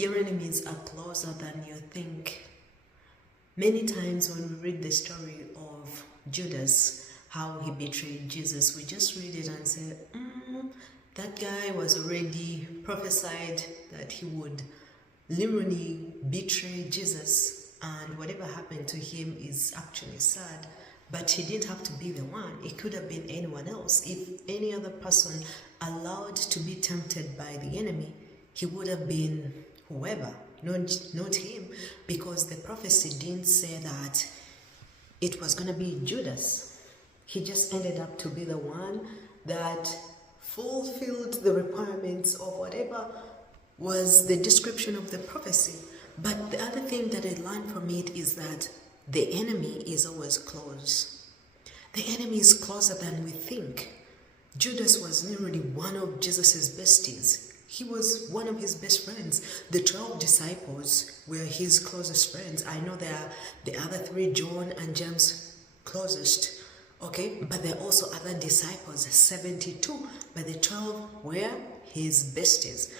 Your enemies are closer than you think. Many times when we read the story of Judas, how he betrayed Jesus, we just read it and say, that guy was already prophesied that he would literally betray Jesus, and whatever happened to him is actually sad. But he didn't have to be the one. It could have been anyone else. If any other person allowed to be tempted by the enemy, he would have been whoever, not him, because the prophecy didn't say that it was going to be Judas. He just ended up to be the one that fulfilled the requirements of whatever was the description of the prophecy. But the other thing that I learned from it is that the enemy is always close. The enemy is closer than we think. Judas was literally one of Jesus's besties. He was one of his best friends. The 12 disciples were his closest friends. I know there are the other 3, John and James, closest. Okay, but there are also other disciples, 72, but the 12 were his besties.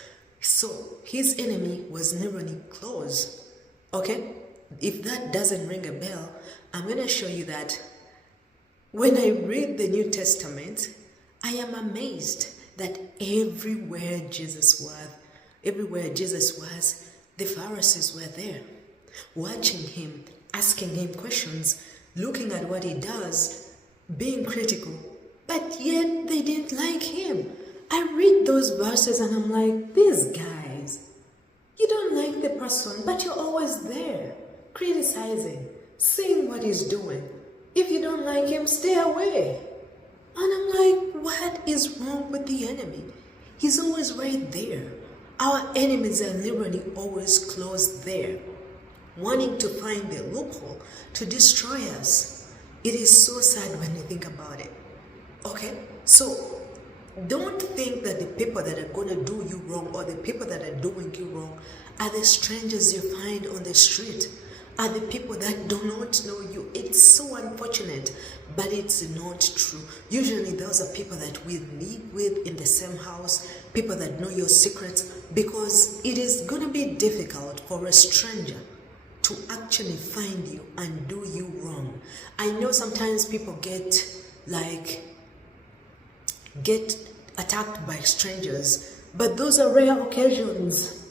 So his enemy was literally close. Okay, if that doesn't ring a bell, I'm going to show you that when I read the New Testament, I am amazed that everywhere Jesus was, the Pharisees were there, watching him, asking him questions, looking at what he does, being critical, but yet they didn't like him. I read those verses and I'm like, these guys, you don't like the person, but you're always there, criticizing, seeing what he's doing. If you don't like him, stay away. And I'm like, what is wrong with the enemy? He's always right there. Our enemies are literally always close there, wanting to find the loophole to destroy us. It is so sad when you think about it. Okay? So don't think that the people that are going to do you wrong or the people that are doing you wrong are the strangers you find on the street, are the people that do not know you. It's so unfortunate, but it's not true. Usually those are people that we live with in the same house, people that know your secrets, because it is going to be difficult for a stranger to actually find you and do you wrong. I know sometimes people get attacked by strangers, but those are rare occasions.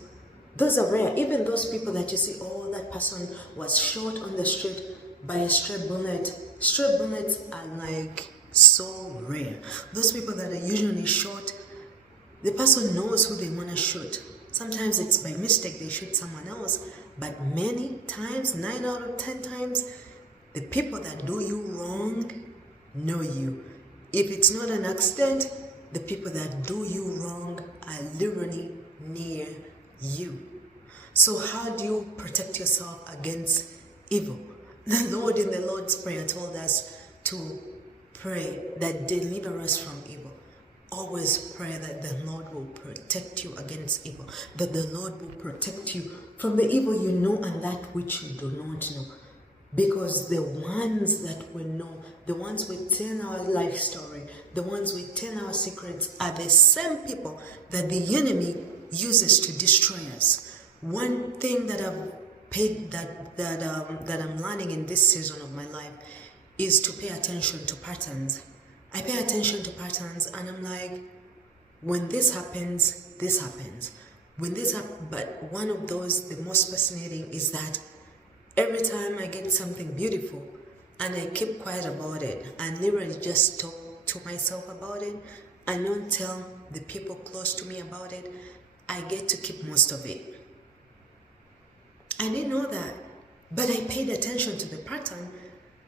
Those are rare. Even those people that you see, oh, that person was shot on the street by a stray bullet. Stray bullets are like so rare. Those people that are usually shot, the person knows who they want to shoot. Sometimes it's by mistake they shoot someone else, but many times, 9 out of 10 times, the people that do you wrong know you. If it's not an accident, the people that do you wrong are literally near you. So how do you protect yourself against evil? The Lord in the Lord's Prayer told us to pray that deliver us from evil. Always pray that the Lord will protect you against evil, that the Lord will protect you from the evil you know and that which you do not know. Because the ones that we know, the ones we tell our life story, the ones we tell our secrets are the same people that the enemy uses to destroy us. One thing that I'm learning in this season of my life is to pay attention to patterns. I pay attention to patterns and I'm like, when this happens, this happens. But one of those, the most fascinating is that every time I get something beautiful and I keep quiet about it and literally just talk to myself about it and don't tell the people close to me about it, I get to keep most of it. I didn't know that, but I paid attention to the pattern.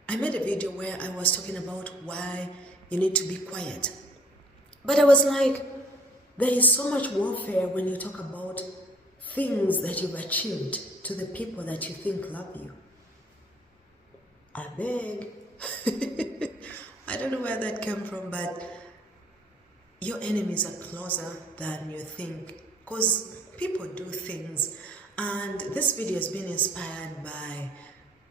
I made a video where I was talking about why you need to be quiet. But I was like, there is so much warfare when you talk about things that you've achieved to the people that you think love you. I beg. I don't know where that came from, but your enemies are closer than you think, because people do things. And this video has been inspired by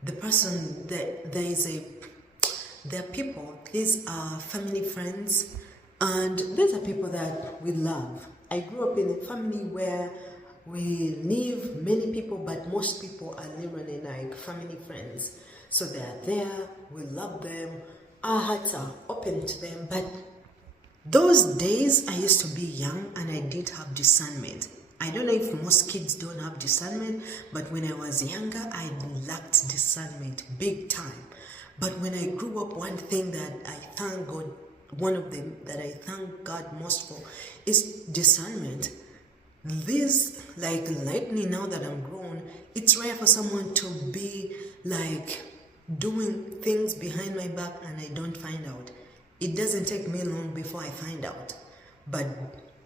the person that there are people, these are family friends, and these are people that we love. I grew up in a family where we leave many people, but most people are literally like family friends. So they are there, we love them, our hearts are open to them. But those days I used to be young and I did have discernment. I don't know if most kids don't have discernment, but when I was younger, I lacked discernment big time. But when I grew up, one thing that I thank God, one of them that I thank God most for is discernment. This, like me now that I'm grown, it's rare for someone to be like doing things behind my back and I don't find out. It doesn't take me long before I find out. But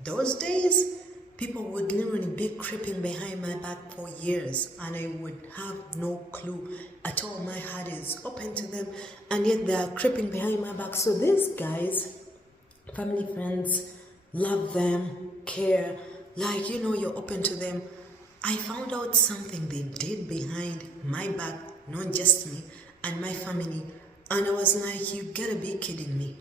those days, people would literally be creeping behind my back for years and I would have no clue at all. My heart is open to them and yet they are creeping behind my back. So these guys, family, friends, love them, care, like, you know, you're open to them. I found out something they did behind my back, not just me and my family. And I was like, you gotta be kidding me.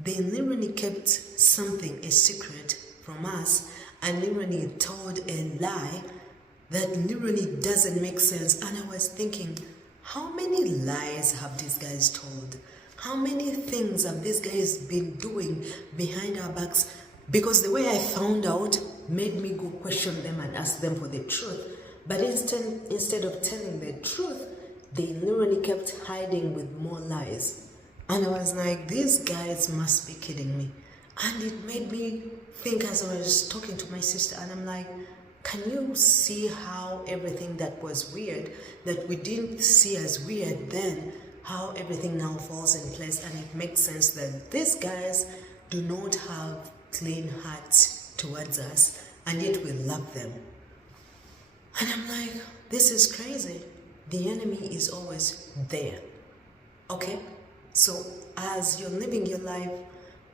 They literally kept something a secret from us and literally told a lie that literally doesn't make sense. And I was thinking, how many lies have these guys told? How many things have these guys been doing behind our backs? Because the way I found out made me go question them and ask them for the truth. But instead of telling the truth, they literally kept hiding with more lies. And I was like, these guys must be kidding me. And it made me think as I was talking to my sister, and I'm like, can you see how everything that was weird, that we didn't see as weird then, how everything now falls in place, and it makes sense that these guys do not have clean hearts towards us, and yet we love them. And I'm like, this is crazy. The enemy is always there. Okay? So as you're living your life,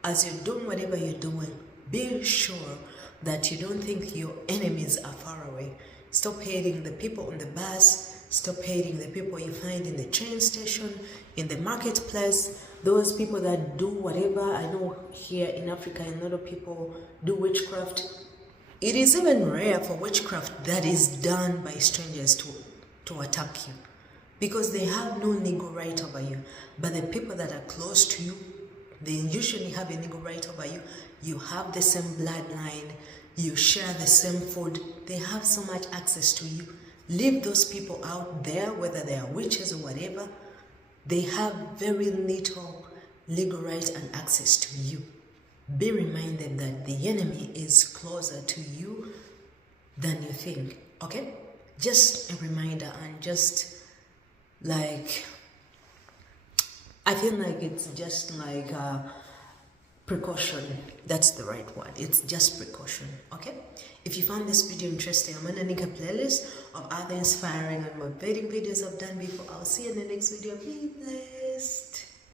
as you're doing whatever you're doing, be sure that you don't think your enemies are far away. Stop hating the people on the bus. Stop hating the people you find in the train station, in the marketplace. Those people that do whatever. I know here in Africa, a lot of people do witchcraft. It is even rare for witchcraft that is done by strangers to attack you, because they have no legal right over you. But the people that are close to you, they usually have a legal right over you. You have the same bloodline, you share the same food, they have so much access to you. Leave those people out there, whether they are witches or whatever. They have very little legal right and access to you. Be reminded that the enemy is closer to you than you think, okay? Just a reminder, and just like, I feel like it's just like precaution. That's the right word. It's just precaution, okay? If you found this video interesting, I'm gonna link a playlist of other inspiring and motivating videos I've done before. I'll see you in the next video. Be blessed.